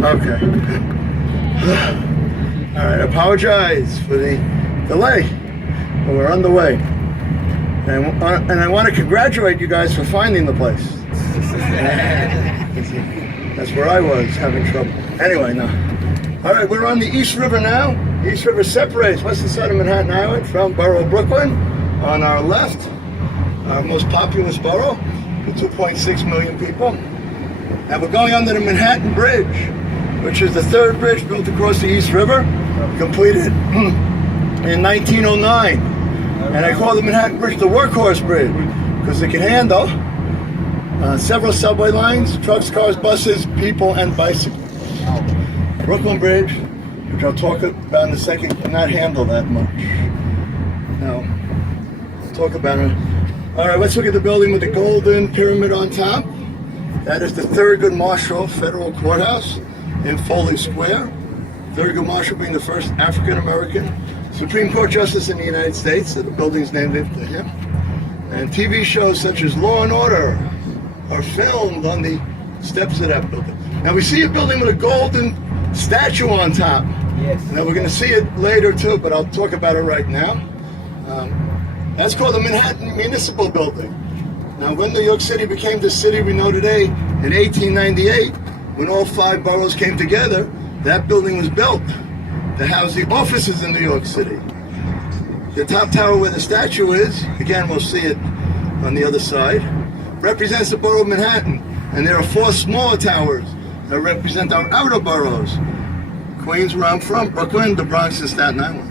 Okay. All right, I apologize for the delay, but we're on the way. And I want to congratulate you guys for finding the place. That's where I was having trouble. Anyway, no. All right, we're on the East River now. The East River separates western side of Manhattan Island from Borough Brooklyn on our left, our most populous borough with 2.6 million people. And we're going under the Manhattan Bridge, which is the third bridge built across the East River, completed in 1909. And I call the Manhattan Bridge the Workhorse Bridge because it can handle several subway lines, trucks, cars, buses, people, and bicycles. Brooklyn Bridge, which I'll talk about in a second, cannot handle that much. Now, I'll talk about it. All right, let's look at the building with the golden pyramid on top. That is the Thurgood Marshall Federal Courthouse in Foley Square. Thurgood Marshall being the first African-American Supreme Court Justice in the United States, so the building's named after him. And TV shows such as Law and Order are filmed on the steps of that building. Now we see a building with a golden statue on top. Yes. Now we're going to see it later too, but I'll talk about it right now. That's called the Manhattan Municipal Building. Now when New York City became the city we know today in 1898, when all 5 boroughs came together, that building was built to house the offices in New York City. The top tower where the statue is, again we'll see it on the other side, represents the borough of Manhattan. And there are 4 smaller towers that represent our outer boroughs. Queens, where I'm from, Brooklyn, the Bronx, and Staten Island.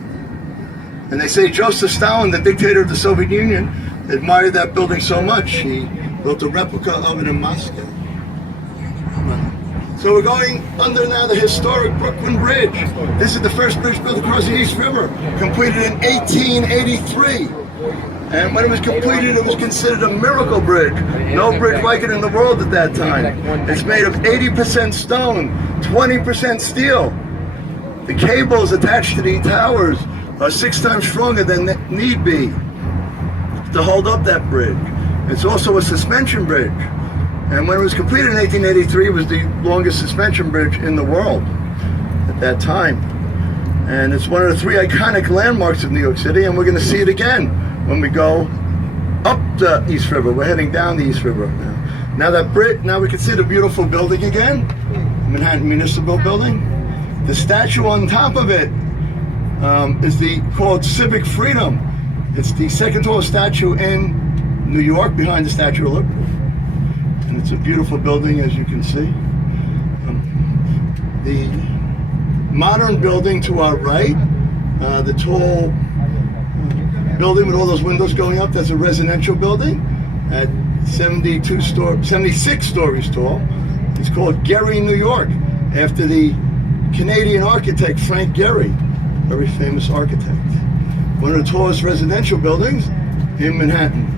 And they say Joseph Stalin, the dictator of the Soviet Union, admired that building so much, he built a replica of it in Moscow. So we're going under now the historic Brooklyn Bridge. This is the first bridge built across the East River, completed in 1883. And when it was completed, it was considered a miracle bridge. No bridge like it in the world at that time. It's made of 80% stone, 20% steel. The cables attached to the towers are 6 times stronger than need be to hold up that bridge. It's also a suspension bridge. And when it was completed in 1883, it was the longest suspension bridge in the world at that time. And it's one of the 3 iconic landmarks of New York City, and we're going to see it again when we go up the East River. We're heading down the East River now. Now that bridge, now we can see the beautiful building again, Manhattan Municipal Building. The statue on top of it is called Civic Freedom. It's the second tallest statue in New York, behind the Statue of Liberty. And it's a beautiful building, as you can see. The modern building to our right, the tall building with all those windows going up, that's a residential building at 76 stories tall. It's called Gehry, New York, after the Canadian architect Frank Gehry, very famous architect. One of the tallest residential buildings in Manhattan.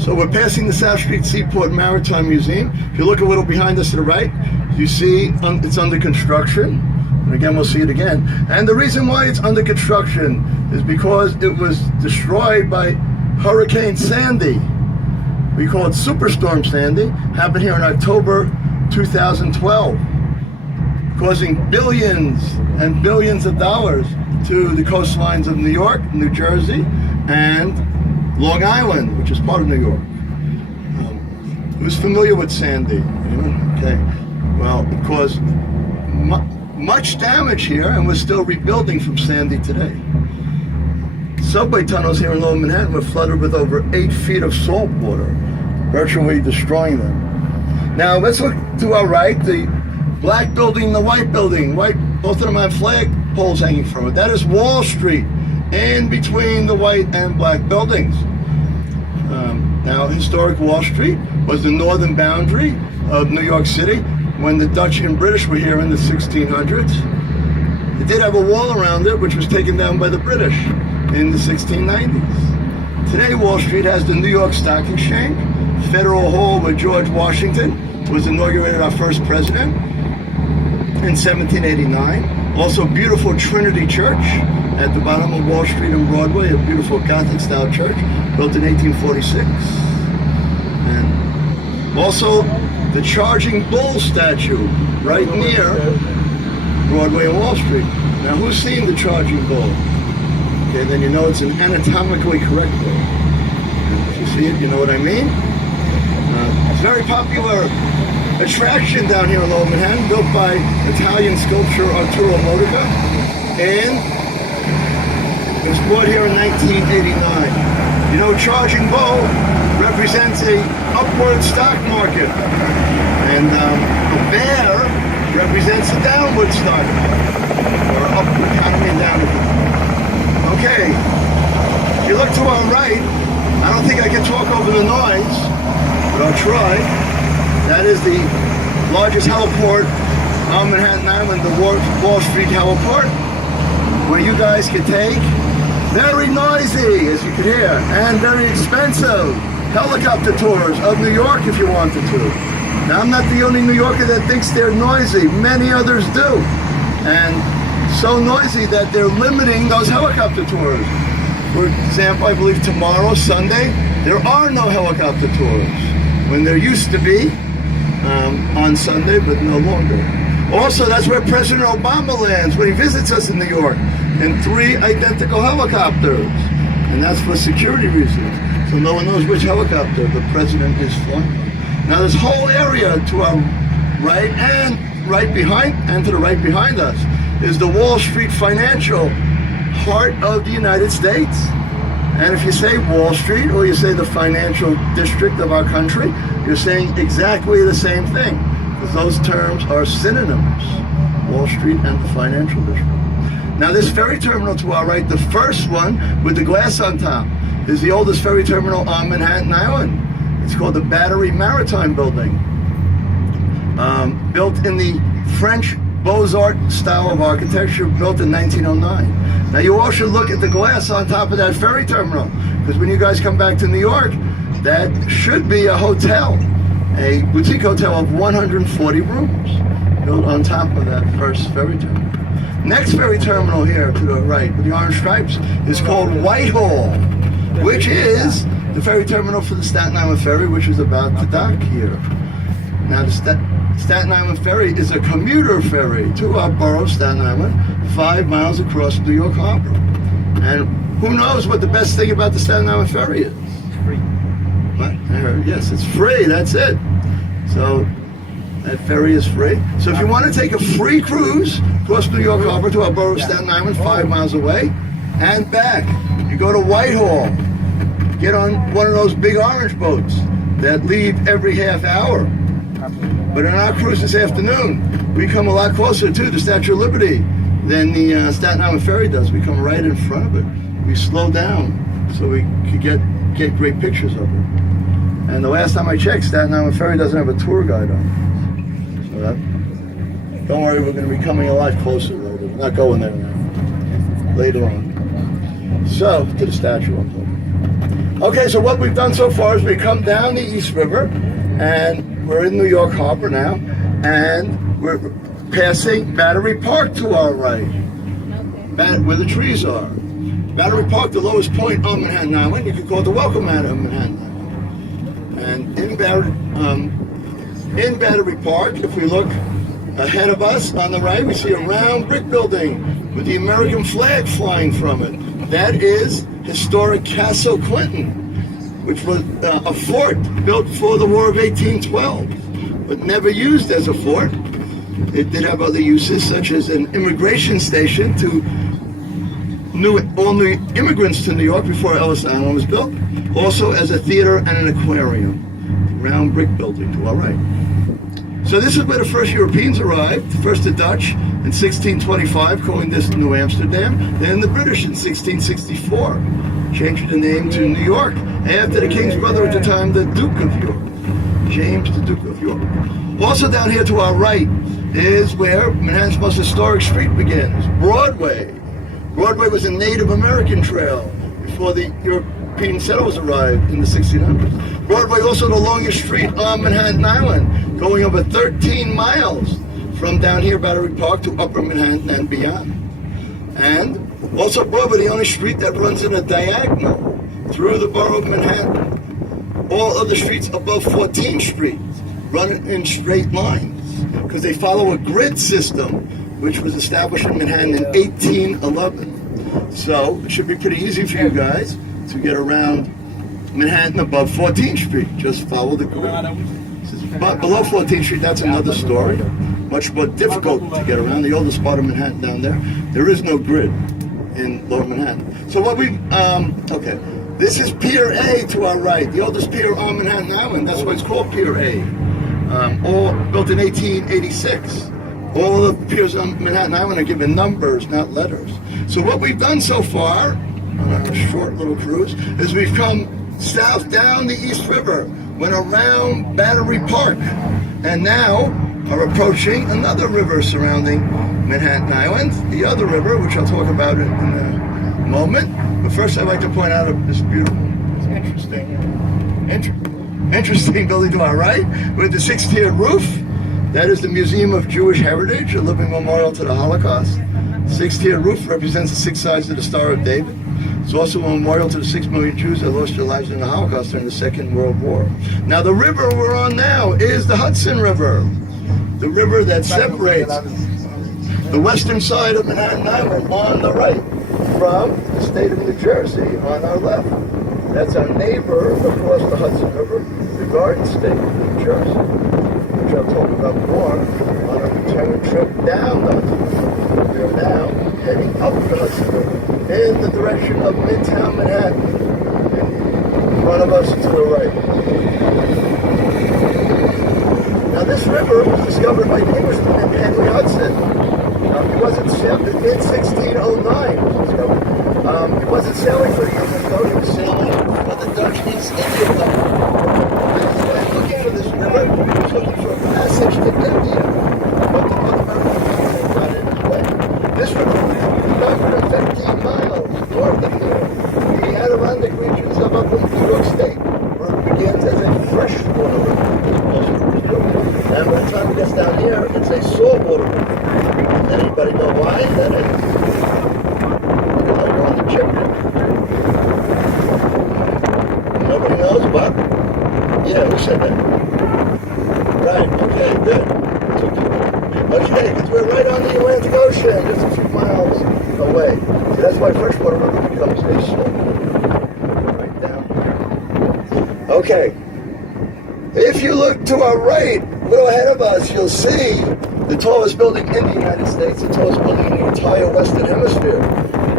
So we're passing the South Street Seaport Maritime Museum. If you look a little behind us to the right, you see it's under construction. And again, we'll see it again. And the reason why it's under construction is because it was destroyed by Hurricane Sandy. We call it Superstorm Sandy. Happened here in October 2012, causing billions and billions of dollars to the coastlines of New York, New Jersey, and Long Island, which is part of New York. Who's familiar with Sandy? Okay. Well, it caused much damage here, and we're still rebuilding from Sandy today. Subway tunnels here in Lower Manhattan were flooded with over 8 feet of salt water, virtually destroying them. Now let's look to our right, the black building, the white building. Both of them have flag poles hanging from it. That is Wall Street, in between the white and black buildings. Now, historic Wall Street was the northern boundary of New York City when the Dutch and British were here in the 1600s. It did have a wall around it, which was taken down by the British in the 1690s. Today, Wall Street has the New York Stock Exchange, Federal Hall, where George Washington was inaugurated, our first president, in 1789. Also, beautiful Trinity Church at the bottom of Wall Street and Broadway, a beautiful Gothic-style church built in 1846. And also, the Charging Bull statue right near Broadway and Wall Street. Now, who's seen the Charging Bull? Okay, then you know it's an anatomically correct bull. If you see it, you know what I mean? It's a very popular attraction down here in Lower Manhattan, built by Italian sculptor Arturo Modica, and it was brought here in 1989. You know, Charging Bull represents a upward stock market, and a bear represents a downward stock market, or upward, coming and downward. Okay, if you look to our right, I don't think I can talk over the noise, but I'll try. That is the largest heliport on Manhattan Island, the Wall Street heliport, where you guys can take very noisy, as you can hear, and very expensive helicopter tours of New York if you wanted to. Now, I'm not the only New Yorker that thinks they're noisy. Many others do. And so noisy that they're limiting those helicopter tours. For example, I believe tomorrow, Sunday, there are no helicopter tours, when there used to be on Sunday, but no longer. Also, that's where President Obama lands when he visits us in New York, in 3 identical helicopters. And that's for security reasons. So no one knows which helicopter the president is flying. Now, this whole area to our right and right behind, and to the right behind us, is the Wall Street financial heart of the United States. And if you say Wall Street, or you say the financial district of our country, you're saying exactly the same thing, because those terms are synonyms, Wall Street and the financial district. Now, this ferry terminal to our right, the first one with the glass on top, is the oldest ferry terminal on Manhattan Island. It's called the Battery Maritime Building, built in the French Beaux-Arts style of architecture, built in 1909. Now, you all should look at the glass on top of that ferry terminal, because when you guys come back to New York, that should be a hotel, a boutique hotel of 140 rooms, built on top of that first ferry terminal. Next ferry terminal here to the right with the orange stripes is called Whitehall, which is the ferry terminal for the Staten Island Ferry, which is about to dock here. Now, the Staten Island Ferry is a commuter ferry to our borough, Staten Island, 5 miles across New York Harbor. And who knows what the best thing about the Staten Island Ferry is? It's free. What? Yes, it's free, that's it. So, that ferry is free. So if you want to take a free cruise across New York Harbor to our borough, Staten Island, 5 miles away, and back, you go to Whitehall. Get on one of those big orange boats that leave every half hour. But on our cruise this afternoon, we come a lot closer to the Statue of Liberty than the Staten Island Ferry does. We come right in front of it. We slow down so we could get great pictures of it. And the last time I checked, Staten Island Ferry doesn't have a tour guide on it. So don't worry, we're going to be coming a lot closer later. We're not going there now. Later on. So, to the statue I'm talking. Okay, so what we've done so far is we come down the East River, and we're in New York Harbor now, and we're passing Battery Park to our right, where the trees are. Battery Park, the lowest point on Manhattan Island. You could call it the welcome mat of Manhattan Island. And in Battery Park, if we look ahead of us on the right, we see a round brick building with the American flag flying from it. That is historic Castle Clinton, which was a fort built for the War of 1812, but never used as a fort. It did have other uses, such as an immigration station to all new immigrants to New York before Ellis Island was built. Also as a theater and an aquarium. Round brick building to our right. So this is where the first Europeans arrived. First the Dutch in 1625, calling this New Amsterdam. Then the British in 1664, changing the name to New York, after the King's brother at the time, the Duke of York, James the Duke of York. Also down here to our right is where Manhattan's most historic street begins, Broadway. Broadway was a Native American trail before the European settlers arrived in the 1600s. Broadway also the longest street on Manhattan Island, going over 13 miles from down here, Battery Park, to Upper Manhattan and beyond. And also Broadway, the only street that runs in a diagonal through the borough of Manhattan. All other streets above 14th Street run in straight lines. because they follow a grid system, which was established in Manhattan in 1811. So it should be pretty easy for you guys to get around Manhattan above 14th Street. Just follow the grid. But below 14th Street, that's another story. Much more difficult to get around. The oldest part of Manhattan down there. There is no grid in Lower Manhattan. So what we, okay. This is Pier A to our right, the oldest pier on Manhattan Island. That's why it's called Pier A. All built in 1886. All the piers on Manhattan Island are given numbers, not letters. So what we've done so far on our short little cruise is we've come south down the East River, went around Battery Park, and now are approaching another river surrounding Manhattan Island, the other river, which I'll talk about in a moment. But first I'd like to point out this beautiful, interesting building to our right with the 6-tiered roof. That is the Museum of Jewish Heritage, a living memorial to the Holocaust. 6-tiered roof represents the 6 sides of the Star of David. It's also a memorial to the 6 million Jews that lost their lives in the Holocaust during the Second World War. Now the river we're on now is the Hudson River, the river that separates the western side of Manhattan Island on the right from the state of New Jersey on our left. That's our neighbor across the Hudson River, the Garden State of New Jersey, which I'll talk about more on a return trip down the Hudson River. We are now heading up the Hudson River in the direction of Midtown Manhattan. In front of us to the right. Now this river was discovered by the Englishman named Henry Hudson. He wasn't sailing in 1609. It was discovered. He wasn't sailing for the English though. He was sailing for the Dutch East India Company. And looking for this river, he was looking for a passage to India. But the North American Company got in his way. This river was 315 miles north of here. The Adirondack regions of up in New York State, where it begins as a freshwater river. And by the time it gets down here, it's a saltwater river. Anybody know why that is? Anybody know the chip? Nobody knows, but yeah, who said that? Right, okay, good. Okay, because we're right on the Atlantic Ocean, just a few miles away. So that's why freshwater river becomes a saltwater river. Right down here. Okay. If you look to our right, a little ahead of us, you'll see the tallest building in the United States, the tallest building in the entire Western Hemisphere,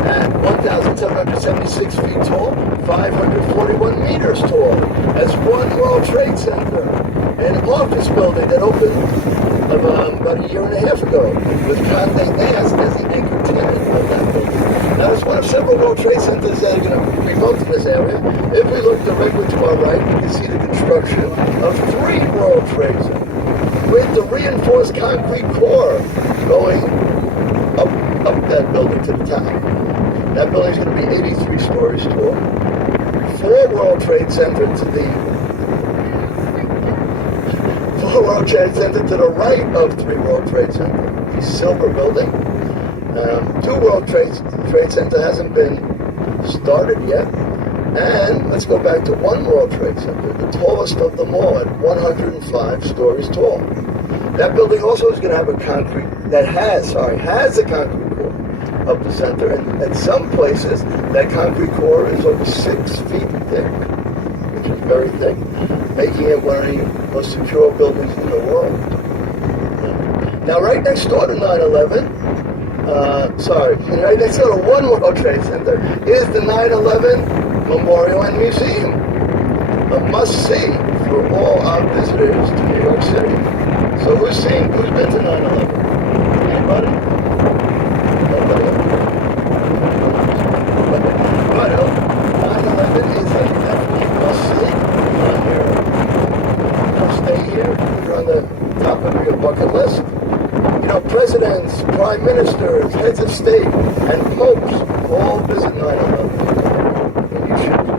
at 1,776 feet tall, 541 meters tall. That's One World Trade Center, an office building that opened about a year and a half ago, with Condé Nast as the anchor tenant of that building. Now, it's one of several World Trade Centers that are going to be built in this area. If we look directly to our right, you can see the construction of 3 World Trade Centers, with the reinforced concrete core going up that building to the top. That building's going to be 83 stories tall. 4 World Trade Center to the right of 3 World Trade Center, the Silver Building. 2 World Trade Center hasn't been started yet. And let's go back to 1 World Trade Center, the tallest of them all at 105 stories tall. That building also is going to have a concrete, has a concrete core up the center. And at some places, that concrete core is over 6 feet thick, which is very thick, making it one of the most secure buildings in the world. Now, right next door to 9/11, right next door to 1 World Trade Center is the 9/11 Memorial and Museum, a must-see for all our visitors to New York City. So who's been to 9/11? Anybody? Nobody? But 9/11 is a definitely must-see on here. Stay here, you're on the top of your bucket list. You know, presidents, prime ministers, heads of state, and popes all visit 9/11. And you should go.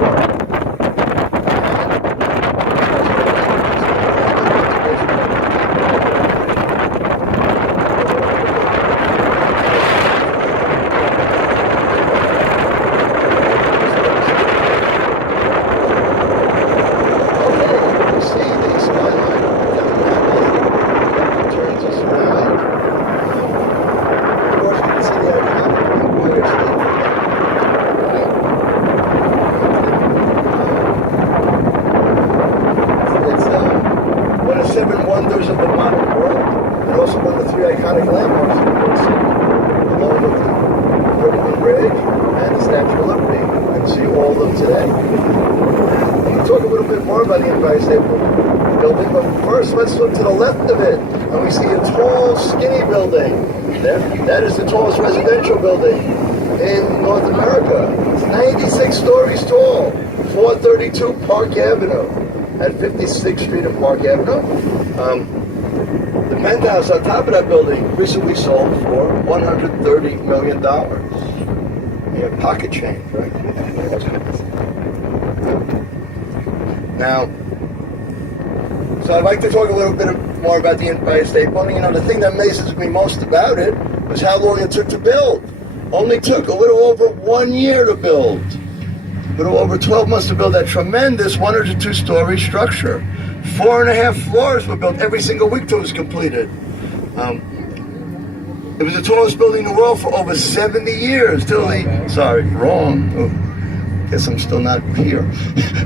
Okay, you see the skyline. Turns us more about the Empire State Building, but first let's look to the left of it, and we see a tall, skinny building. There, that is the tallest residential building in North America. It's 96 stories tall, 432 Park Avenue at 56th Street and Park Avenue. The penthouse on top of that building recently sold for $130 million. Yeah, pocket change, right? Now, so I'd like to talk a little bit more about the Empire State Building. You know, the thing that amazes me most about it was how long it took to build. Only took a little over 1 year to build. A little over 12 months to build that tremendous 102-story structure. 4.5 floors were built every single week till it was completed. It was the tallest building in the world for over 70 years. Guess I'm still not here.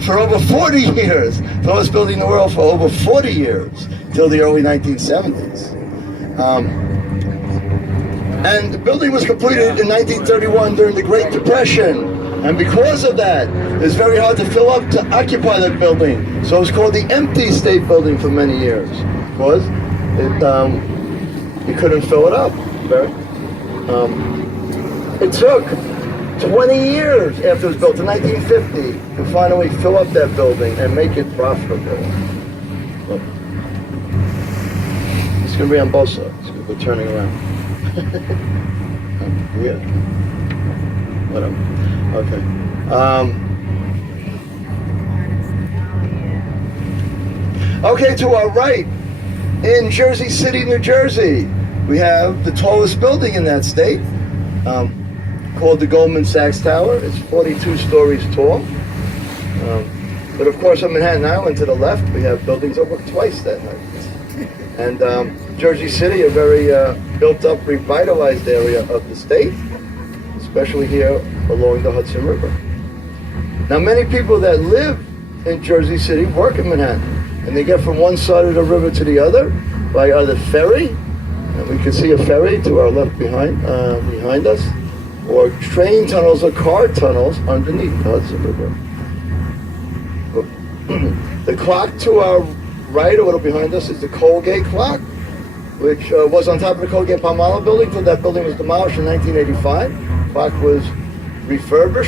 For over 40 years. Tallest building in the world for over 40 years, till the early 1970s. And the building was completed in 1931 during the Great Depression. And because of that, it's very hard to fill up to occupy that building. So it was called the Empty State Building for many years. Because you couldn't fill it up. It took 20 years after it was built, in 1950, to finally fill up that building and make it profitable. Look. It's going to be on both sides. We're turning around. Yeah. Whatever. Okay. Okay, to our right, in Jersey City, New Jersey, we have the tallest building in that state, called the Goldman Sachs Tower. It's 42 stories tall. But of course, on Manhattan Island to the left, we have buildings over twice that height. And Jersey City, a very built-up, revitalized area of the state, especially here along the Hudson River. Now, many people that live in Jersey City work in Manhattan, and they get from one side of the river to the other by either ferry, and we can see a ferry to our left behind us, or train tunnels or car tunnels underneath the Hudson River. The clock to our right, a little behind us, is the Colgate clock, which was on top of the Colgate Palmolive building until that building was demolished in 1985. The clock was refurbished.